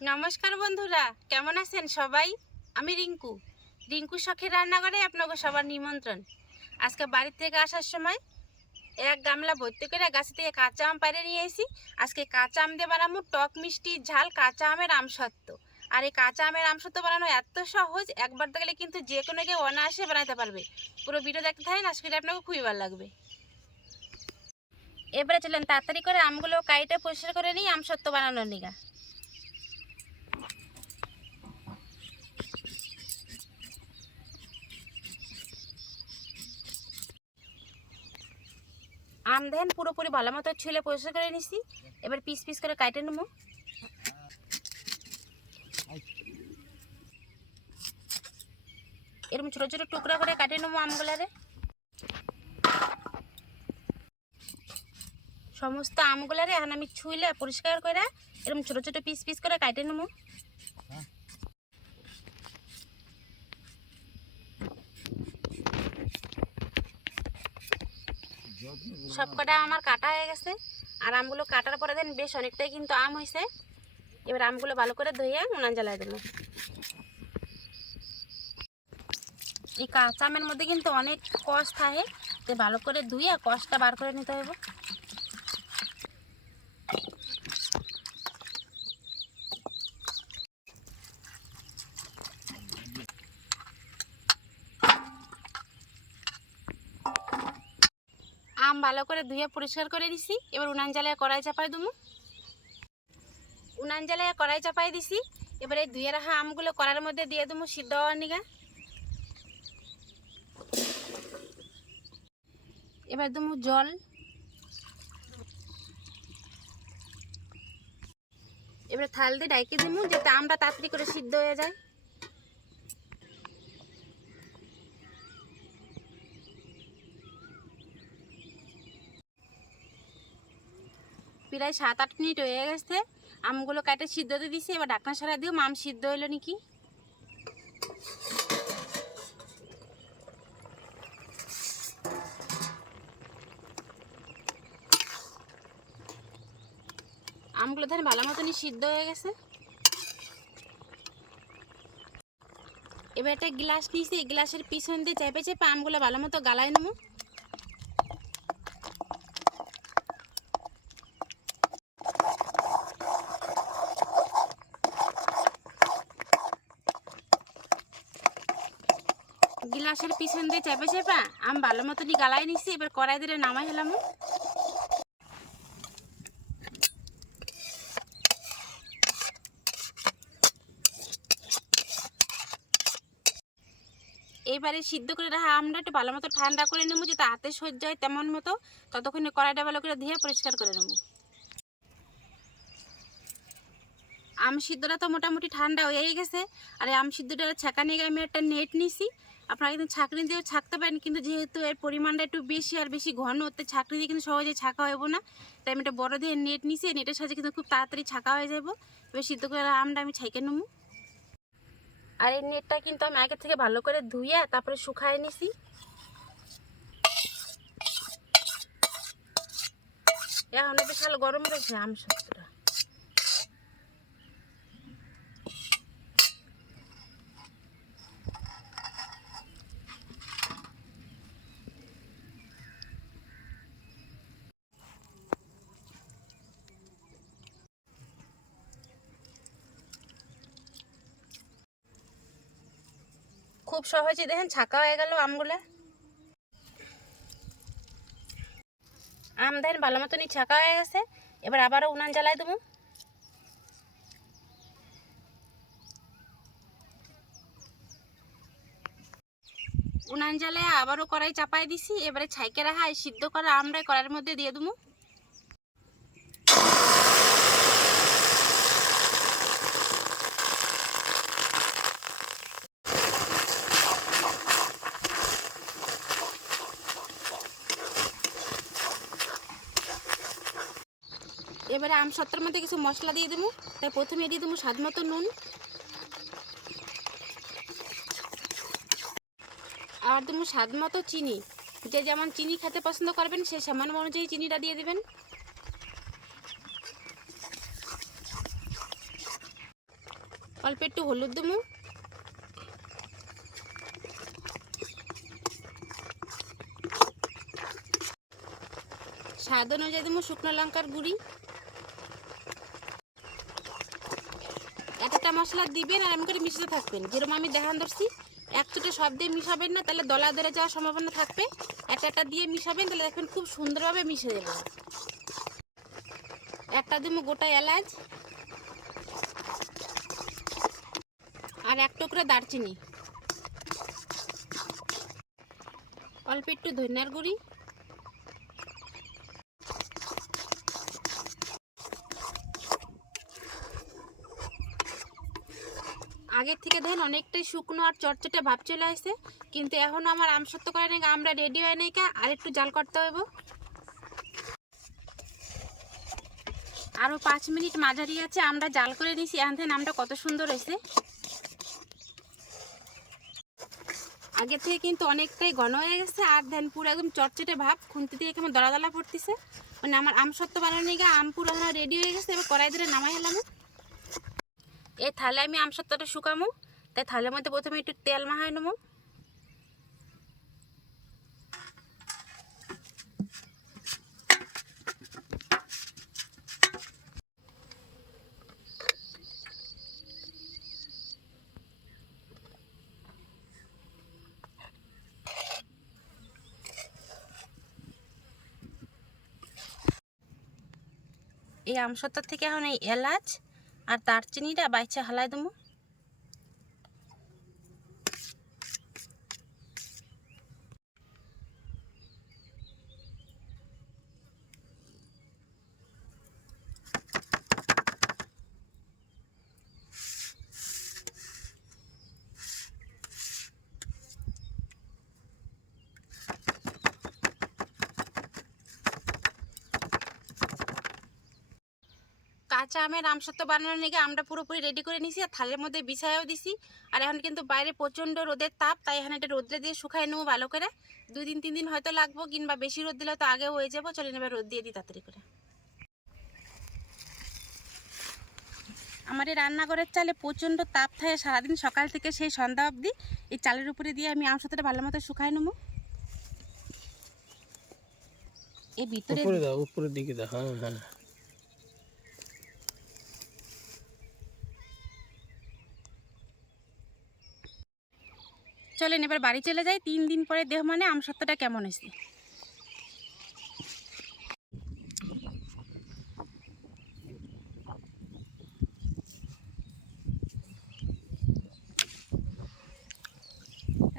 নমস্কার বন্ধুরা, কেমন আছেন সবাই? আমি রিঙ্কু। রিঙ্কু শখের রান্নাঘরে আপনাকে সবার নিমন্ত্রণ। আজকে বাড়ি থেকে আসার সময় এক গামলা ভর্তি করে গাছ থেকে কাঁচা আম পাড়ে নিয়ে এসেছি। আজকে কাঁচা আম দিয়ে বানাবো টক মিষ্টি ঝাল কাঁচা আমের আমসত্ত্ব আর এই কাঁচা আমের আমসত্ত্ব বানানো এত সহজ, একবার দেখলে কিন্তু যে কোনো কেউ অনায়াসে বানাতে পারবে। পুরো ভিডিও দেখতে থাকেন আজকে আপনাকে খুবই ভালো লাগবে। এবারে চলেন তাড়াতাড়ি করে আমগুলো কাইটে পরিষ্কার করে নিই আমসত্ত্ব বানানোর নিগা। আম দেন, পুরোপুরি ভালো মতো ছুলে পরিষ্কার করে নিছি। এবার পিস পিস করে কাটে নেব। এরকম ছোটো ছোটো টুকরা করে কাটে নেব আমগুলারে। সমস্ত আমগুলারে এখন আমি ছুইলে পরিষ্কার করে এরকম ছোটো ছোটো পিস পিস করে কাটে নেব। সব কটা আমার কাটা হয়ে গেছে। আর আমগুলো কাটার পরে দেন বেশ অনেকটাই কিন্তু আম হয়েছে এবার আমগুলো ভালো করে ধুয়ে উনান জ্বালায় দেবো। এই কাঁচা আমের মধ্যে কিন্তু অনেক কষ থাকে। ভালো করে ধুয়ে কষটা বার করে নিতে হবে ভালো করে ধুয়ে পরিষ্কার করে দিছি। এবার উনান জ্বালায় কড়াই চাপাই দেবো উনান জ্বালায় কড়াই চাপাই দিছি। এবারে ধুয়ে রাখা আমগুলো কড়ার মধ্যে দিয়ে দেবো সিদ্ধ হওয়ার এবার দেবো জল। এবারে থাল দিয়ে ডাইকে দেবো যাতে আমটা তাড়াতাড়ি করে সিদ্ধ হয়ে যায়। প্রায় সাত আট মিনিট হয়ে গেছে। আমগুলো কাটে সিদ্ধতে দিছি, এবার ঢাকনা সারা দিও আম সিদ্ধ হইল নাকি? আমগুলো ধরেন ভালো মতনই সিদ্ধ হয়ে গেছে। এবার একটা গ্লাস নিয়েছি এই গ্লাসের পিছন দিয়ে চেপে চেপে আমগুলো ভালো মতো গালায় নেব। গ্লাসের পিছন দিয়ে চেপে চেপা আম ভালো মতনই গালাই নিছি, এবার কড়াই দিয়ে নামাই হলাম। এবারে সিদ্ধ করে রাখা আমরা একটু ভালো মতো ঠান্ডা করে নেব, যাতে হাতে সহ্য হয় তেমন মতো। ততক্ষণে কড়াইটা ভালো করে ধুয়ে পরিষ্কার করে নেব। আম সিদ্ধটা তো মোটামুটি ঠান্ডা হয়ে গেছে, আর আম সিদ্ধটা ছাকা নিয়ে গিয়ে আমি একটা নেট নিছি। আপনারা কিন্তু ছাঁকনি দিয়েও ছাঁকতে পারেন, কিন্তু যেহেতু এর পরিমাণটা একটু বেশি আর বেশি ঘন ওতে ছাঁকনি দিয়ে কিন্তু সহজে ছাঁকা হইব না। তাই আমি একটা বড় দিয়ে নেট নিছি নেটের সাহায্যে কিন্তু খুব তাড়াতাড়ি ছাঁকা হয়ে যাব এবার সিদ্ধ করে আমটা আমি ছাইকে নেব। আর এই নেটটা কিন্তু আমি আগে থেকে ভালো করে ধুয়ে তারপরে শুকায় নিছি। এখন বিশাল গরম রয়েছে আম সত্যটা। খুব সহজে দেখেন, ছাকা হয়ে গেল আমগুলো। আম দেখেন, ভালো মতনই ছাকা হয়ে গেছে। এবার আবারও উনান জ্বালাই দেবো। উনান জ্বালায় আবারও কড়াই চাপাই দিছি। এবারে ছাইকে রাখা সিদ্ধ করা আমরাই কড়াইয়ের মধ্যে দিয়ে দেবো। এবারে আম সত্তর মধ্যে কিছু মশলা দিয়ে দেবো। তাই প্রথমে দিয়ে দেবো স্বাদ মতো নুন। আর দেবো স্বাদ মতো চিনি। যে যেমন চিনি খেতে পছন্দ করবেন, সেই সামান্য অনুযায়ী চিনিটা দিয়ে দেবেন। অল্প একটু হলুদ দেবো। স্বাদ অনুযায়ী দেবো শুকনো লঙ্কার গুঁড়ি একটা মশলা দিবেন আর এমন করে মিশতে থাকবেন। যেরকম আমি দেখান ধরছি একচুটে সব দিয়ে মিশাবেন না, তাহলে দলা ধরে যাওয়ার সম্ভাবনা থাকবে। একটা একটা দিয়ে মিশাবেন, তাহলে দেখবেন খুব সুন্দরভাবে মিশে যাবে। একটা দিব গোটা এলাচ আর এক টুকরো দারচিনি। অল্প একটু ধনিয়ার গুঁড়ি। আগের থেকে দেখেন অনেকটাই শুকনো আর চটচটে ভাব চলে আসছে কিন্তু এখন আমার আম আমসত্ব করে নাকি আমরা রেডি হয় নাই কা, আর একটু জাল করতে হইব। আরও পাঁচ মিনিট মাঝারি আছে, আমরা জাল করে নিছি। এখন আমটা কত সুন্দর হয়েছে। আগে থেকে কিন্তু অনেকটাই ঘন হয়ে গেছে, আর দেন পুরো একদম চটচটে ভাব। খুন্তি দিয়ে কেমন দলা দলা পড়তেছে। মানে আমার আম সত্য বানানো গিয়ে আম পুরো রেডি হয়ে গেছে, এবার কড়াই ধরে নামাই এলাম। এই থালে আমি আম সত্ত্বটা শুকামো। তাই থালের মধ্যে প্রথমে একটু তেল মাহাই নেব। এই আমসত্তার থেকে এখন এই এলাচ আর দারচিনিটা বাইচা হালাই দেবো। কাঁচা আমের আমসত্ব বানানোর নিকে আমরা পুরোপুরি রেডি করে নিছি আর থালের মধ্যে বিছাইও দিছি। আর এখন কিন্তু বাইরে প্রচণ্ড রোদের তাপ, তাই এখানে এটা রোদ্রে দিয়ে শুকাই নেব ভালো করে। দুই দিন, তিন দিন হয়তো লাগবো, কিংবা বেশি রোদ দিলে তো আগে হয়ে যাব চলে নেবে রোদ দিয়ে দিই তাড়াতাড়ি করে। আমার এই রান্নাঘরের চালে প্রচণ্ড তাপ থাকে, সারাদিন সকাল থেকে সেই সন্ধ্যা অবধি। এই চালের উপরে দিয়ে আমি আমসত্বটা ভালো মতো শুকাই নেব। এই ভিতরে দিকে দাও চলেন, এবার বাড়ি চলে যাই। তিন দিন পরে দেহ মানে আমসত্ত্বটা কেমন হয়েছে?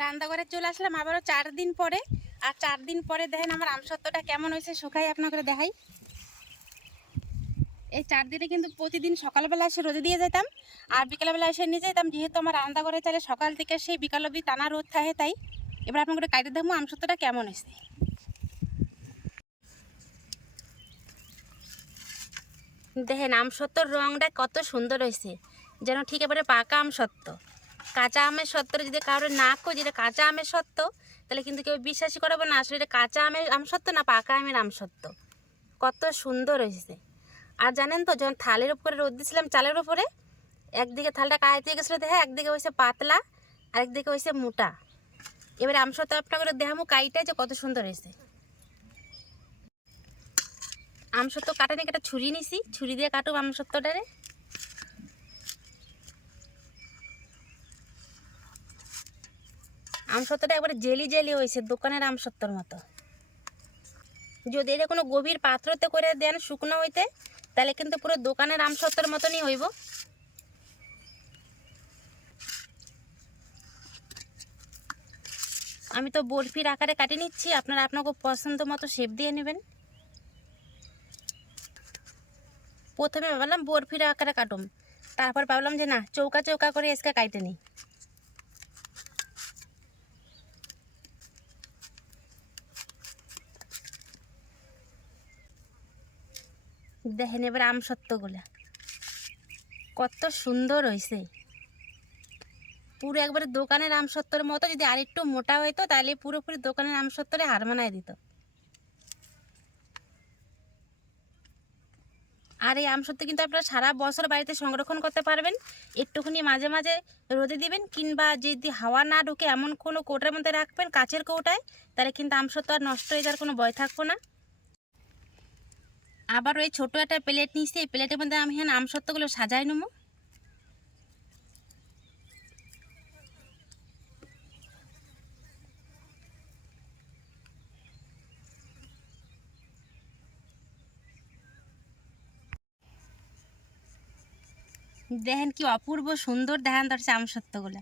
রান্নাঘরে চলে আসলাম আবারও চার দিন পরে। আর চার দিন পরে দেখেন আমার আমসত্ত্বটা কেমন হয়েছে, শুকাই আপনাকে দেখাই। এই চার দিনে কিন্তু প্রতিদিন সকালবেলা এসে রোদে দিয়ে যেতাম, আর বিকালবেলা এসে নিয়ে যেতাম। যেহেতু আমার রান্না করে চাইলে সকাল থেকে সেই বিকাল অবধি টানা রোদ থাকে তাই। এবার আপনার করে কাইটে দেখব আমসত্বটা কেমন এসে দেখেন আমসত্বর রঙটা কত সুন্দর হয়েছে। যেন ঠিক এবারে পাকা আম সত্য কাঁচা আমের সত্ত্ব যদি কারোর না কো যেটা কাঁচা আমের সত্য তাহলে কিন্তু কেউ বিশ্বাসই করাবো না। আসলে এটা কাঁচা আমের আম সত্য না পাকা আমের আম সত্য কত সুন্দর হয়েছে। আর জানেন তো, যখন থালের উপরে রোদ দিয়েছিলাম চালের উপরে, একদিকে থালটা কায় দিয়ে গেছিল দেখে একদিকে হয়েছে পাতলা আর একদিকে হয়েছে মোটা। এবার আপনার করে দেখামো কাইটা যে কত সুন্দর হয়েছে। আমসত্ব কাটা নিয়ে ছুরি নিছি, ছুরি দিয়ে কাটুম আমসত্বটারে আমসত্বটা একবারে জেলি জেলি হয়েছে দোকানের আমসত্বর মতো। যদি এটা কোনো গভীর পাত্রতে করে দেন শুকনো হইতে তাহলে কিন্তু পুরো দোকানের আমসত্বর মতনই হইব। আমি তো বরফির আকারে কাটি নিচ্ছি, আপনারা আপনাকে পছন্দ মতো শেপ দিয়ে নেবেন। প্রথমে ভাবলাম বরফির আকারে কাটুম, তারপর ভাবলাম যে না, চৌকা চৌকা করে এসকে কাটে নিই। দেখেন এবার আম সত্যগুলা কত সুন্দর হয়েছে পুরো একবারে দোকানের আম সত্তর মতো, যদি আরেকটু মোটা হইতো, তাহলে পুরোপুরি দোকানের আম সত্তরে হার মানায় দিত। আর এই আম আমসত্ত্ব কিন্তু আপনারা সারা বছর বাড়িতে সংরক্ষণ করতে পারবেন। একটুখানি মাঝে মাঝে রোদে দিবেন, কিংবা যদি হাওয়া না ঢুকে এমন কোনো কোটার মধ্যে রাখবেন, কাচের কৌটায়, তাহলে কিন্তু আম আমসত্ত্ব আর নষ্ট হয়ে যাওয়ার কোনো ভয় থাকব না। আবার ওই ছোট একটা প্লেট নিয়েছি, এই প্লেটের মধ্যে আমি এখানে আমসত্ত্বগুলো সাজাই নেব। দেখেন কি অপূর্ব সুন্দর দেখান ধরছে আমসত্ত্বগুলো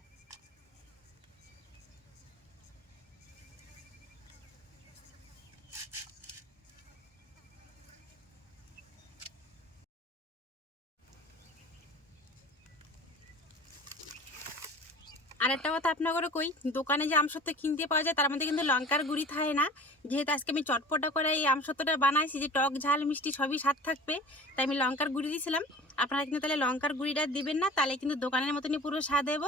আর একটা কথা আপনাকে কই, দোকানে যে আমসত্ত্ব কিনতে পাওয়া যায়, তার মধ্যে কিন্তু লঙ্কার গুঁড়ি থাকে না। যেহেতু আজকে আমি চটপটা করে এই আমসত্ত্বটা বানাইছি, যে টক, ঝাল, মিষ্টি সবই স্বাদ থাকবে, তাই আমি লঙ্কার গুঁড়ি দিয়েছিলাম আপনারা কিন্তু তাহলে লঙ্কার গুঁড়িটা দিবেন না, তাহলে কিন্তু দোকানের মতনই পুরো স্বাদ দেবো।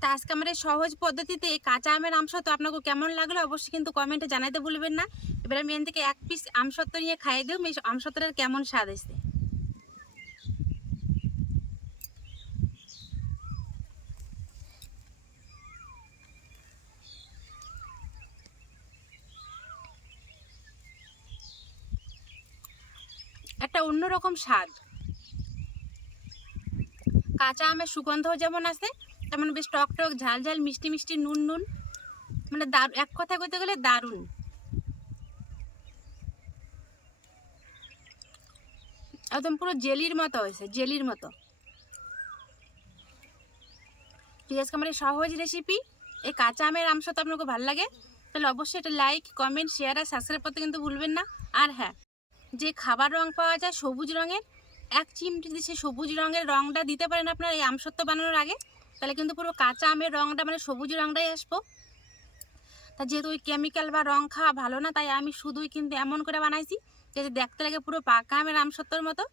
তা আজকে আমার এই সহজ পদ্ধতিতে কাঁচা আমের আমসত্ত্ব আপনাকে কেমন লাগল অবশ্যই কিন্তু কমেন্টে জানাতে ভুলবেন না। এবার আমি এখান থেকে এক পিস আমসত্ত্ব নিয়ে খাইয়ে দেব, এই আমসত্ত্বটার কেমন স্বাদ এসে একটা অন্যরকম স্বাদ। কাঁচা আমের সুগন্ধ যেমন আছে, তেমন বেশ টক টক ঝাল ঝাল, মিষ্টি মিষ্টি, নুন নুন মানে দার, এক কথায় করতে গেলে দারুণ। একদম পুরো জেলির মতো হয়েছে, জেলির মতো। আমার এই সহজ রেসিপি এই কাঁচা আমের আমস তো আপনাকে ভালো লাগে? তাহলে অবশ্যই এটা লাইক কমেন্ট শেয়ার আর সাবস্ক্রাইব করতে কিন্তু ভুলবেন না। আর হ্যাঁ যে খাবার রং পাওয়া যায় সবুজ রঙের, এক চিমটি দিয়ে সবুজ রঙের রংটা দিতে পারেন আপনার এই আমসত্ত্ব বানানোর আগে। তাহলে কিন্তু পুরো কাঁচা আমের রংটা মানে সবুজ রংটাই আসব। তা যেহেতু ওই কেমিক্যাল বা রং খাওয়া ভালো না, তাই আমি শুধুই কিন্তু এমন করে বানাইছি যাতে দেখতে লাগে পুরো পাকা আমের আমসত্ত্বর মতো।